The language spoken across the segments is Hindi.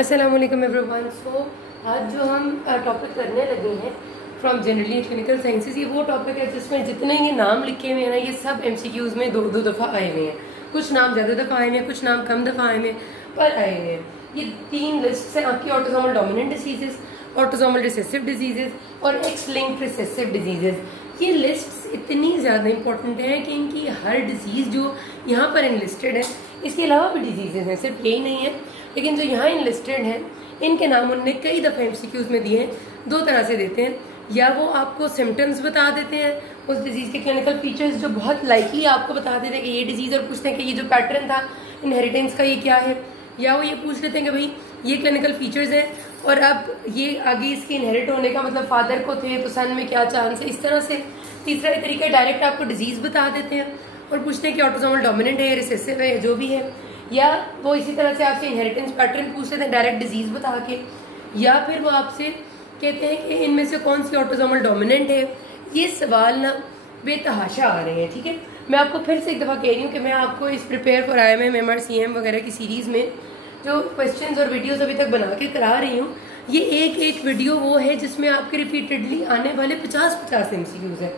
अस्सलाम वालेकुम एवरीवन। सो आज जो हम टॉपिक करने लगे हैं फ्रॉम जनरली क्लिनिकल साइंसेज, ये वो टॉपिक है जिसमें जितने ये नाम लिखे हुए हैं ना, ये सब एमसीक्यूज में दो दो दफ़ा आए हुए हैं। कुछ नाम ज़्यादा दफ़ा आए हुए हैं, कुछ नाम कम दफ़ा आए हुए हैं, पर आए हुए हैं। ये 3 लिस्ट हैं आपकी: autosomal dominant diseases, autosomal recessive diseases और एक्स लिंक्ड रिसेसिव डिजीजेज। ये लिस्ट इतनी ज़्यादा इंपॉर्टेंट है कि इनकी हर डिजीज़ जो यहाँ पर इनलिस्टेड है, इसके अलावा भी डिजीजेज हैं, सिर्फ यही नहीं है, लेकिन जो यहाँ इनलिस्टेड हैं इनके नाम उनने कई दफ़ा एमसीक्यूज में दिए हैं। 2 तरह से देते हैं, या वो आपको सिम्टम्स बता देते हैं उस डिजीज़ के क्लिनिकल फीचर्स जो बहुत लाइकली आपको बता देते हैं कि ये डिजीज़, और पूछते हैं कि ये जो पैटर्न था इनहेरिटेंस का ये क्या है, या वो ये पूछ लेते हैं कि भाई ये क्लिनिकल फीचर्स हैं और अब ये आगे इसके इनहेरिट होने का मतलब फादर को थे तो सन में क्या चांस है, इस तरह से। तीसरा तरीका डायरेक्ट आपको डिजीज़ बता देते हैं और पूछते हैं कि ऑटोसोमल डोमिनेंट है, रिसेसिव है, जो भी है, या वो इसी तरह से आपसे इनहेरिटेंस पैटर्न पूछ लेते हैं डायरेक्ट डिजीज बता के, या फिर वो आपसे कहते हैं कि इनमें से कौन सी ऑटोसोमल डोमिनेंट है। ये सवाल ना बेतहाशा आ रहे हैं, ठीक है। मैं आपको फिर से एक दफ़ा कह रही हूँ कि मैं आपको इस प्रिपेयर फॉर IIM MRCM वगैरह की सीरीज़ में जो क्वेश्चंस और वीडियोस अभी तक बना के करा रही हूँ, ये एक एक वीडियो वो है जिसमें आपके रिपीटेडली आने वाले 50-50 MCQs है।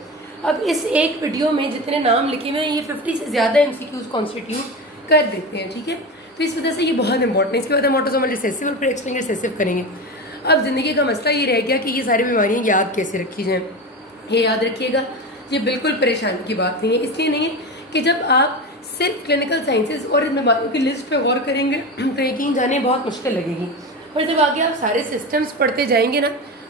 अब इस एक वीडियो में जितने नाम लिखे हुए हैं ये 50 से ज़्यादा MCQs कॉन्स्टिट्यूट कर देते हैं, ठीक है। तो इस वजह से ये बहुत इंपॉर्टेंट है। इसके बाद हम ऑटोसोमल रिसेसिव और फिर एक्स लिंक्ड रिसेसिव करेंगे। अब जिंदगी का मसला ये रह गया कि ये सारी बीमारियां याद कैसे रखी जाएं। ये याद रखिएगा, ये बिल्कुल परेशानी की बात नहीं है। इसलिए नहीं है कि जब आप सिर्फ क्लिनिकल साइंसेज और इन बीमारियों की लिस्ट पे गौर करेंगे तो यकीन जाने बहुत मुश्किल लगेगी, और जब आगे आप सारे सिस्टम्स पढ़ते जाएंगे ना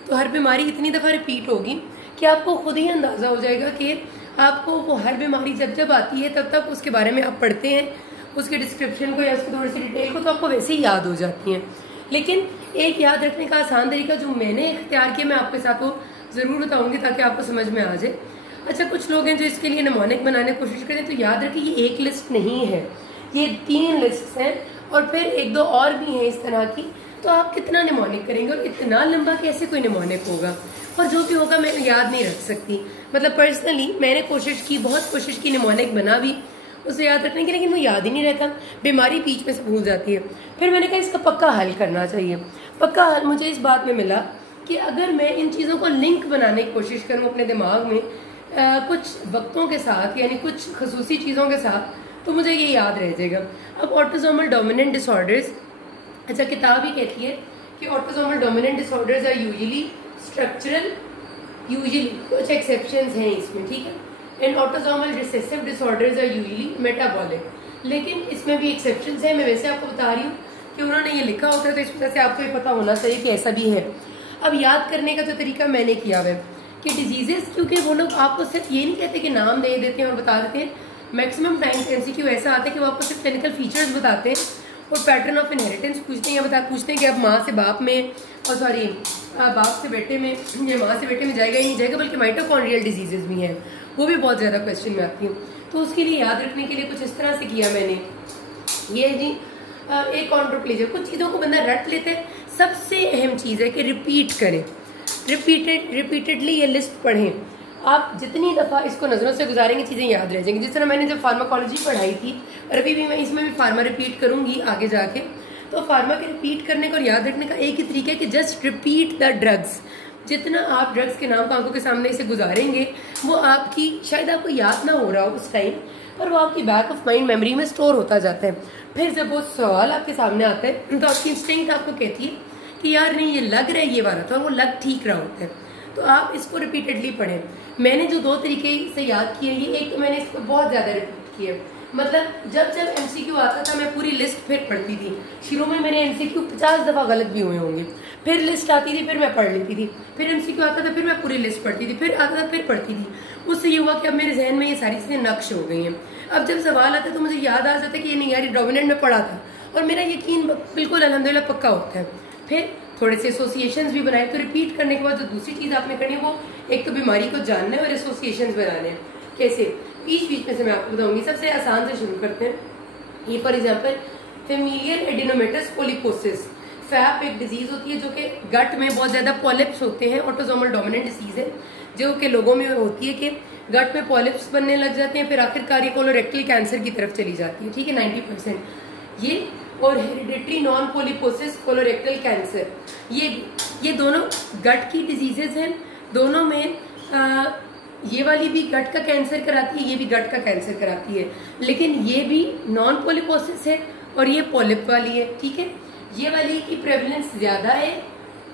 तो हर बीमारी इतनी दफ़ा रिपीट होगी कि आपको खुद ही अंदाज़ा हो जाएगा कि आपको वो हर बीमारी जब जब आती है तब तक उसके बारे में आप पढ़ते हैं, उसके डिस्क्रिप्शन को या उसकी थोड़ी सी डिटेल को, तो आपको वैसे ही याद हो जाती हैं। लेकिन एक याद रखने का आसान तरीका जो मैंने इख्तियार किया, मैं आपके साथ वो ज़रूर बताऊंगी ताकि आपको समझ में आ जाए। अच्छा, कुछ लोग हैं जो इसके लिए निमोनिक बनाने की कोशिश करते हैं, तो याद रखिए ये एक लिस्ट नहीं है, ये 3 लिस्ट हैं और फिर 1-2 और भी हैं इस तरह की। तो आप कितना निमोनिक करेंगे, और इतना लंबा कैसे कोई निमोनिक होगा, और जो भी होगा मैं याद नहीं रख सकती। मतलब पर्सनली मैंने कोशिश की, बहुत कोशिश की, निमोनिक बना भी उसे याद रखने की, लेकिन वो याद ही नहीं रहता, बीमारी बीच में से भूल जाती है। फिर मैंने कहा इसका पक्का हल करना चाहिए। पक्का हल मुझे इस बात में मिला कि अगर मैं इन चीज़ों को लिंक बनाने की कोशिश करूँ अपने दिमाग में कुछ वक्तों के साथ, यानी कुछ खसूसी चीज़ों के साथ, तो मुझे ये याद रह जाएगा। अब ऑटोसोमल डोमिनेंट डिसऑर्डर्स, अच्छा किताब ही कहती है कि autosomal dominant disorders are usually structural, usually कुछ एक्सेप्शंस हैं इसमें, ठीक है, and autosomal recessive disorders are usually metabolic, लेकिन इसमें भी एक्सेप्शंस हैं। मैं वैसे आपको बता रही हूँ कि उन्होंने ये लिखा होता है, तो इस वजह से आपको ये पता होना चाहिए कि ऐसा भी है। अब याद करने का जो तरीका मैंने किया है कि डिजीजेस, क्योंकि वो लोग आपको सिर्फ ये नहीं कहते कि नाम दे देते हैं और बता देते हैं, मैक्सिमम टाइम्स MCQ ऐसा आता है कि वो आपको सिर्फ क्लिनिकल फीचर्स बताते हैं और पैटर्न ऑफ इनहेरिटेंस पूछते हैं, या पूछते हैं कि अब माँ से बाप में, और सॉरी बाप से बेटे में, या माँ से बेटे में जाएगा ही नहीं जाएगा, बल्कि माइटोकॉन्ड्रियल डिजीजेज भी हैं, वो भी बहुत ज़्यादा क्वेश्चन में आती हूँ। तो उसके लिए याद रखने के लिए कुछ इस तरह से किया मैंने, ये जी एक कॉन्ट्रोप्लेजिया, कुछ चीज़ों को बंदा रट लेता है। सबसे अहम चीज़ है कि रिपीट करें, रिपीटेडली ये लिस्ट पढ़ें। आप जितनी दफ़ा इसको नज़रों से गुजारेंगे चीज़ें याद रह जाएंगी। जिस तरह मैंने जब फार्माकोलॉजी पढ़ाई थी, और अभी भी मैं इसमें भी फार्मा रिपीट करूँगी आगे जाके, तो फार्मा के रिपीट करने का और याद रखने का एक ही तरीका है कि जस्ट रिपीट द ड्रग्स। जितना आप ड्रग्स के नाम को आंखों के सामने से गुजारेंगे, वो आपकी, शायद आपको याद ना हो रहा हो उस टाइम, पर वो आपकी बैक ऑफ माइंड मेमोरी में स्टोर होता जाता है। फिर जब वो सवाल आपके सामने आता है तो आपकी इंस्टिंक्ट आपको कहती है कि यार नहीं, ये लग रहा है ये वाला था, और वो लग ठीक रहा होता है। तो आप इसको रिपीटेडली पढ़ें। मैंने जो 2 तरीके से याद किए, ये एक तो मैंने इसको बहुत ज़्यादा रिपीट किया, मतलब जब जब MCQ आता था मैं पूरी लिस्ट फिर पढ़ती थी। शुरू में मेरे MCQ 50 दफ़ा गलत भी हुए होंगे, फिर लिस्ट आती थी, फिर मैं पढ़ लेती थी, फिर MCQ आता था, फिर मैं पूरी लिस्ट पढ़ती थी, फिर आता था, फिर पढ़ती थी। उससे ये हुआ कि अब मेरे जहन में ये सारी चीज़ें नक्श हो गई हैं। अब जब सवाल आता है तो मुझे याद आ जाता है कि ये नहीं यार, ये डोमिनेंट में पढ़ा था, और मेरा यकीन बिल्कुल अल्हम्दुलिल्लाह पक्का होता है। फिर थोड़े से एसोसिएशंस भी बनाए। तो रिपीट करने के बाद जो दूसरी चीज़ आपने करनी है वो एक तो बीमारी को जानना है और एसोसिएशंस बनाने हैं। कैसे? बीच बीच में से मैं आपको बताऊंगी। सबसे आसान से शुरू करते हैं। ये for example familial adenomatous polyposis, FAP एक डिजीज होती है जो कि गट में बहुत ज्यादा पॉलिप्स होते हैं। ऑटोसोमल डोमिनेंट डिजीज है जो कि लोगों में होती है कि गट में पॉलिप्स बनने लग जाते हैं, फिर आखिरकार ये कोलोरेक्टल कैंसर की तरफ चली जाती है, ठीक है, 90%। ये और hereditary non polyposis colorectal cancer, ये दोनों गट की डिजीजेज हैं। दोनों में ये वाली भी गट का कैंसर कराती है, ये भी गट का कैंसर कराती है, लेकिन ये भी नॉन पोलिपोसिस है और ये पॉलिप वाली है, ठीक है। ये वाली की प्रेवलेंस ज्यादा है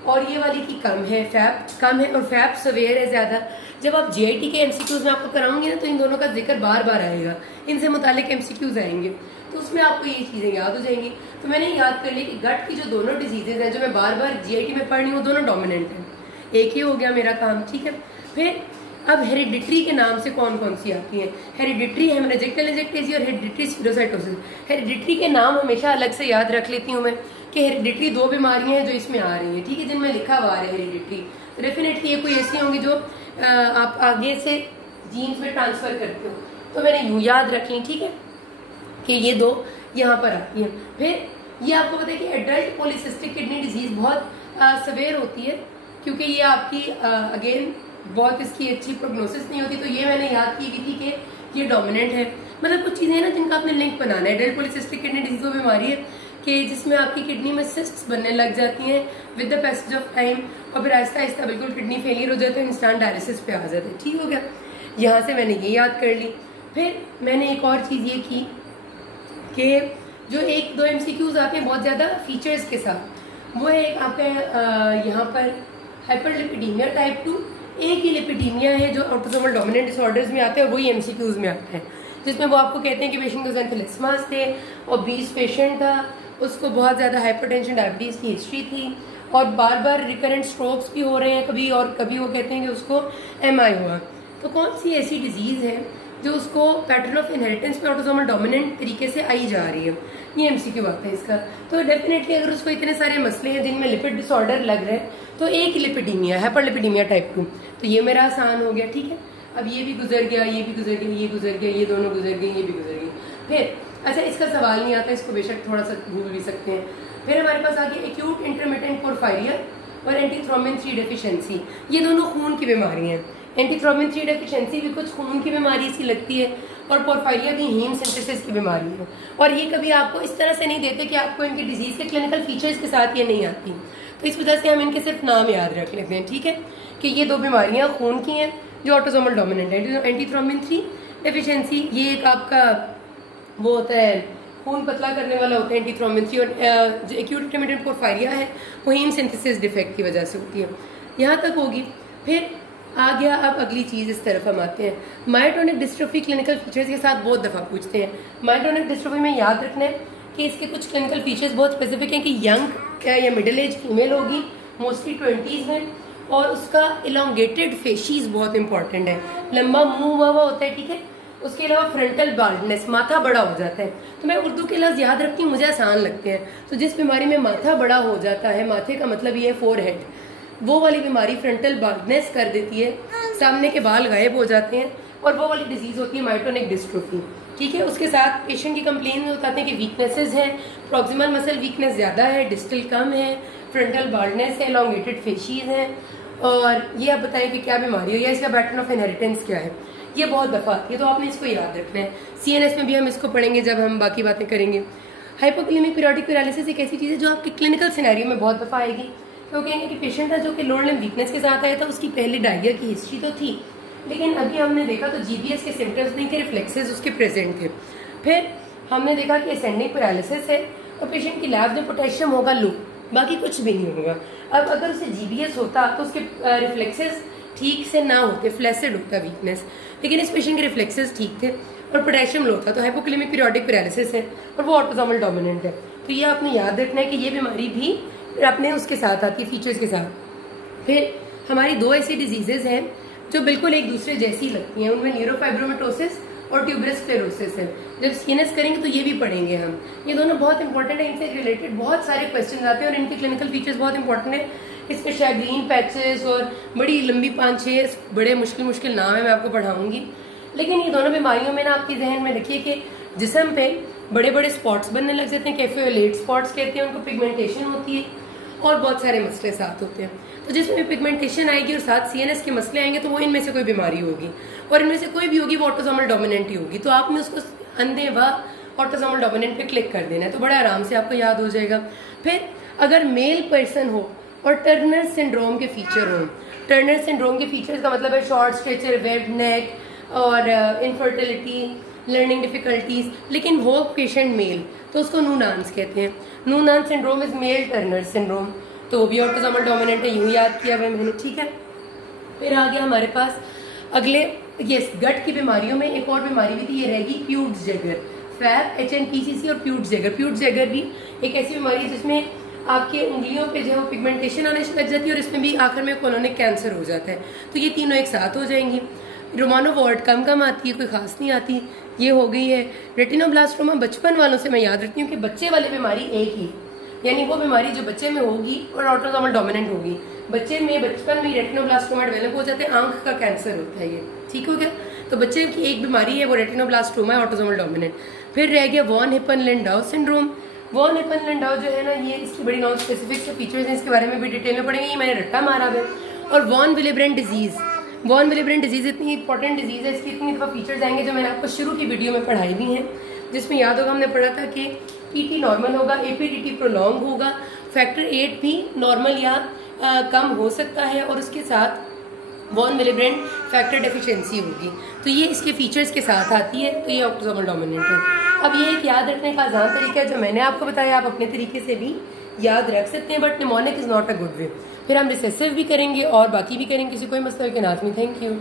और ये वाली की कम है, फैप कम है और फैप सवेयर है ज्यादा। जब आप जीआईटी के एमसीक्यूज में आपको कराऊंगी ना तो इन दोनों का जिक्र बार बार आएगा, इनसे मुतालिक एमसीक्यूज आएंगे, तो उसमें आपको ये चीजें याद हो जाएंगी। तो मैंने याद कर ली कि गट की जो दोनों डिजीजेज हैं जो मैं बार बार जीआईटी में पढ़ रही हूँ, दोनों डोमिनेंट है। एक ही हो गया मेरा काम, ठीक है। फिर अब हेरिडिटरी के नाम से कौन कौन सी आती है? हेरिडिटरी हेमरेजिक टेलेंजियोप्लास्टी और हेरिडिटरी स्क्लेरोसाइटोसिस। हेरिडिटरी के नाम हमेशा अलग से याद रख लेती हूँ मैं कि हेरिडिटरी 2 बीमारियां हैं जो इसमें आ रही हैं, ठीक है, जिनमें लिखा हुआ है हेरिडिटरी। डेफिनेटली ये कोई ऐसी होंगी जो आप आगे से जीन्स में ट्रांसफर करते हो, तो मैंने यूं याद रख ली, ठीक है, कि ये 2 यहाँ पर आती हैं। फिर ये आपको पता है कि एडल्ट पॉलीसिस्टिक किडनी डिजीज बहुत सवेयर होती है, क्योंकि ये आपकी अगेन बहुत इसकी अच्छी प्रोग्नोसिस नहीं होती, तो ये मैंने याद की हुई थी कि ये डोमिनेंट है। मतलब कुछ चीजें हैं ना जिनका आपने लिंक बनाना है। एडल्ट पॉलीसिस्टिक किडनी डिजीज वो बीमारी है कि जिसमें आपकी किडनी में सिस्ट्स बनने लग जाती हैं with the passage of time, और फिर आहिस्ता आहिस्ता बिल्कुल किडनी फेलियर हो जाते हैं, इंस्टेंट डायलिसिस पे आ जाते हैं, ठीक हो गया। यहाँ से मैंने ये याद कर ली। फिर मैंने एक और चीज ये की कि जो 1-2 एमसीक्यूज आते हैं बहुत ज्यादा फीचर्स के साथ, वो है एक आपका यहाँ पर हाइपरलिपिडीमिया टाइप 2, एक ही लिपिडीमिया है जो ऑटोसोमल डोमिनेंट डिसऑर्डर्स में आता है, वही एमसीक्यूज में आता है, जिसमें वो आपको कहते हैं कि पेशेंट को ज़ेंथेलिस्मास थे और 20 पेशेंट था, उसको बहुत ज्यादा हाइपरटेंशन डायबिटीज की हिस्ट्री थी और बार बार रिकरेंट स्ट्रोक्स भी हो रहे हैं कभी, और कभी वो कहते हैं कि उसको एमआई हुआ। तो कौन सी ऐसी डिजीज है जो उसको पैटर्न ऑफ इनहेरिटेंस पे ऑटोसोमल डोमिनेंट तरीके से आई जा रही है, ये एमसीक्यू आता है इसका। तो डेफिनेटली अगर उसको इतने सारे मसले हैं जिनमें लिपिड डिसऑर्डर लग रहे हैं, तो एक ही लिपिडीमिया, हाइपरलिपिडीमिया टाइप 2, तो ये मेरा आसान हो गया, ठीक है। अब ये भी गुजर गया, ये भी गुजर गया, ये गुजर गया, ये दोनों गुजर गए, ये भी गुजर गई। फिर अच्छा, इसका सवाल नहीं आता, इसको बेशक थोड़ा सा भूल भी सकते हैं। फिर हमारे पास आ गया एक्यूट इंटरमिटेंट पोर्फायरिया और एंटीथ्रोम्बिन 3 डेफिशिएंसी, ये दोनों खून की बीमारी हैं। एंटीथ्रोम्बिन 3 डेफिशिएंसी भी कुछ खून की बीमारी सी लगती है और पोर्फायरिया भी हीम सिंथेसिस की बीमारी है, और ये कभी आपको इस तरह से नहीं देते कि आपको इनकी डिजीज के क्लिनिकल फीचर्स के साथ ये नहीं आती, तो इस वजह से हम इनके सिर्फ नाम याद रख लेते हैं, ठीक है, कि ये 2 बीमारियां खून की हैं जो ऑटोसोमल डोमिनेंट है। एंटीथ्रोम्बिन 3 डेफिशिएंसी ये एक आपका वो होता है, खून पतला करने वाला होता है एंटीथ्रोम्बिन 3, और जो एक्यूट इंटरमिटेंट पोर्फायरिया है वो हीम सिंथेसिस डिफेक्ट की वजह से होती है। यहाँ तक होगी। फिर आ गया अब अगली चीज, इस तरफ हम आते हैं। मायोटोनिक डिस्ट्रोफी क्लिनिकल फीचर्स के साथ बहुत दफा पूछते हैं। मायोटोनिक डिस्ट्रोफी में याद रखना है कि इसके कुछ क्लिनिकल फीचर्स बहुत स्पेसिफिक हैं कि यंग या मिडिल एज फीमेल होगी, मोस्टली 20s में, और उसका इलोंगेटेड फेशिस बहुत इंपॉर्टेंट है, लंबा मुंह हुआ होता है, ठीक है। उसके अलावा फ्रंटल बाल्डनेस, माथा बड़ा हो जाता है। तो मैं उर्दू के लफ्ज याद रखती हूँ, मुझे आसान लगते हैं। तो जिस बीमारी में माथा बड़ा हो जाता है, माथे का मतलब ये है फोरहेड, वो वाली बीमारी फ्रंटल बाल्डनेस कर देती है, सामने के बाल गायब हो जाते हैं, और वो वाली डिजीज होती है मायोटोनिक डिस्ट्रोफी, ठीक है। उसके साथ पेशेंट की कंप्लेन में बताते हैं कि वीकनेसेस हैं, प्रॉक्सिमल मसल वीकनेस ज्यादा है, डिस्टल कम है, फ्रंटल बाल्डनेस है, एलोंगेटेड फेशिस है, और ये आप बताएं कि क्या बीमारी है या इसका पैटर्न ऑफ इनहेरिटेंस क्या है। ये बहुत दफा आती है, तो आपने इसको याद रखना है। सीएनएस में भी हम इसको पढ़ेंगे जब हम बाकी बातें करेंगे। हाइपोक्लेमिक पीरियोडिक पैरालिसिस एक ऐसी चीज है जो आपके क्लिनिकल सिनेरियो में बहुत दफा आएगी। तो कहेंगे कि पेशेंट था जो कि लोअर लिम्ब वीकनेस के साथ आया था, उसकी पहले डायरिया की हिस्ट्री तो थी, लेकिन अभी हमने देखा तो जीबीएस के सिम्टम्स नहीं थे, रिफ्लेक्सेस उसके प्रेजेंट थे। फिर हमने देखा कि असेंडिंग पैरालिसिस है और पेशेंट की लैब में पोटेशियम होगा लो, बाकी कुछ भी नहीं होगा। अब अगर उसे जीबीएस होता तो उसके रिफ्लेक्सेस ठीक से ना होते, फ्लैसिड होता वीकनेस, लेकिन इस पेशेंट के रिफ्लेक्सेस ठीक थे और पोटेशियम लो था, तो हाइपोक्लेमिक पीरियोडिक पैरालिसिस है और वो ऑटोसोमल डोमिनेंट है। तो ये आपने याद रखना है कि ये बीमारी भी अपने उसके साथ आती है, फीचर्स के साथ। फिर हमारी 2 ऐसी डिजीजेज हैं जो बिल्कुल एक दूसरे जैसी लगती हैं, उनमें न्यूरोफाइब्रोमेटोसिस और ट्यूबरस स्क्लेरोसिस है। जब सीएनएस करेंगे तो ये भी पढ़ेंगे हम, ये दोनों बहुत इंपॉर्टेंट है, इनसे रिलेटेड बहुत सारे क्वेश्चन आते हैं और इनके क्लिनिकल फीचर्स बहुत इंपॉर्टेंट है। इसमें शैग्रीन पैचेस और बड़ी लंबी 5-6 बड़े मुश्किल नाम है, मैं आपको पढ़ाऊंगी। लेकिन ये दोनों बीमारियों में ना आपके जहन में रखिए कि जिस्म पे बड़े बड़े स्पॉट्स बनने लग जाते हैं, कैफेलेट स्पॉट्स कहते हैं उनको, पिगमेंटेशन होती है और बहुत सारे मसले साथ होते हैं। तो जिसमें पिगमेंटेशन आएगी और साथ सीएनएस के मसले आएंगे तो वो इनमें से कोई बीमारी होगी, और इनमें से कोई भी होगी वो ऑटोसोमल डोमिनेंट ही होगी। तो आपने उसको अंधे व ऑटोसोमल डोमिनेंट पे क्लिक कर देना है, तो बड़ा आराम से आपको याद हो जाएगा। फिर अगर मेल पर्सन हो और टर्नर सिंड्रोम के फीचर हो, टर्नर सिंड्रोम के फीचर्स का मतलब है शॉर्ट स्ट्रेचर, वेब नेक और इनफर्टिलिटी, लर्निंग डिफिकल्टीज, लेकिन वो पेशेंट मेल, तो उसको नूनान्स कहते हैं। Noonan syndrome is male Turner syndrome, तो वो भी ऑटोसोमल डोमिनेंट है, यूं याद किया हुआ मैंने, ठीक है। फिर आ गया हमारे पास अगले, ये गट की बीमारियों में एक और बीमारी भी थी, ये रहेगी प्यूट्स जैगर, फैब, HNPCC और प्यूट्स जैगर। प्यूट्स जैगर भी एक ऐसी बीमारी है जिसमें आपके उंगलियों पे जो है वो पिगमेंटेशन आने लग जाती है और इसमें भी आखिर में कोलोनिक कैंसर हो जाता है, तो ये तीनों एक साथ हो जाएंगी। रोमानो वॉर्ड कम आती है, कोई खास नहीं आती, ये हो गई है। रेटिनोब्लास्टोमा बचपन वालों से मैं याद रखती हूँ कि बच्चे वाली बीमारी एक ही, यानी वो बीमारी जो बच्चे में होगी और ऑटोसोमल डोमिनेंट होगी, बच्चे में बचपन में रेटिनोब्लास्टोमा डेवलप हो जाते हैं, आंख का कैंसर होता है ये, ठीक हो गया। तो बच्चे की एक बीमारी है वो रेटिनोब्लास्टोमा है, ऑटोसोमल डोमिनेंट। फिर रह गया वॉन हिपन लिंडाउ सिंड्रोम। वॉन हिपन लिंडाउ जो है ना, ये इसकी बड़ी नॉन स्पेसिफिक से फीचर्स हैं, इसके बारे में भी डिटेल में पढ़ेंगे, ये मैंने रट्टा मारा है। और वॉन विलेब्रेंट डिजीज, वॉन विलेब्रेंट डिजीज इतनी इंपॉर्टेंट डिजीज है, इसकी इतनी दफा फीचर्स आएंगे जो मैंने आपको शुरू की वीडियो में पढ़ाई भी हैं, जिसमें याद होगा हमने पढ़ा था कि PT नॉर्मल होगा, APDT प्रोलॉन्ग होगा, फैक्टर 8 भी नॉर्मल या कम हो सकता है, और उसके साथ वॉन विलेब्रेंट फैक्टर डेफिशिएंसी होगी, तो ये इसके फीचर्स के साथ आती है, तो ये ऑटोसोमल डोमिनेंट है। अब ये एक याद रखने का आसान तरीका है जो मैंने आपको बताया, आप अपने तरीके से भी याद रख सकते हैं, but mnemonic is not a good way. फिर हम रिसेसिव भी करेंगे और बाकी भी करेंगे, किसी कोई मसला के नाथ में। Thank you.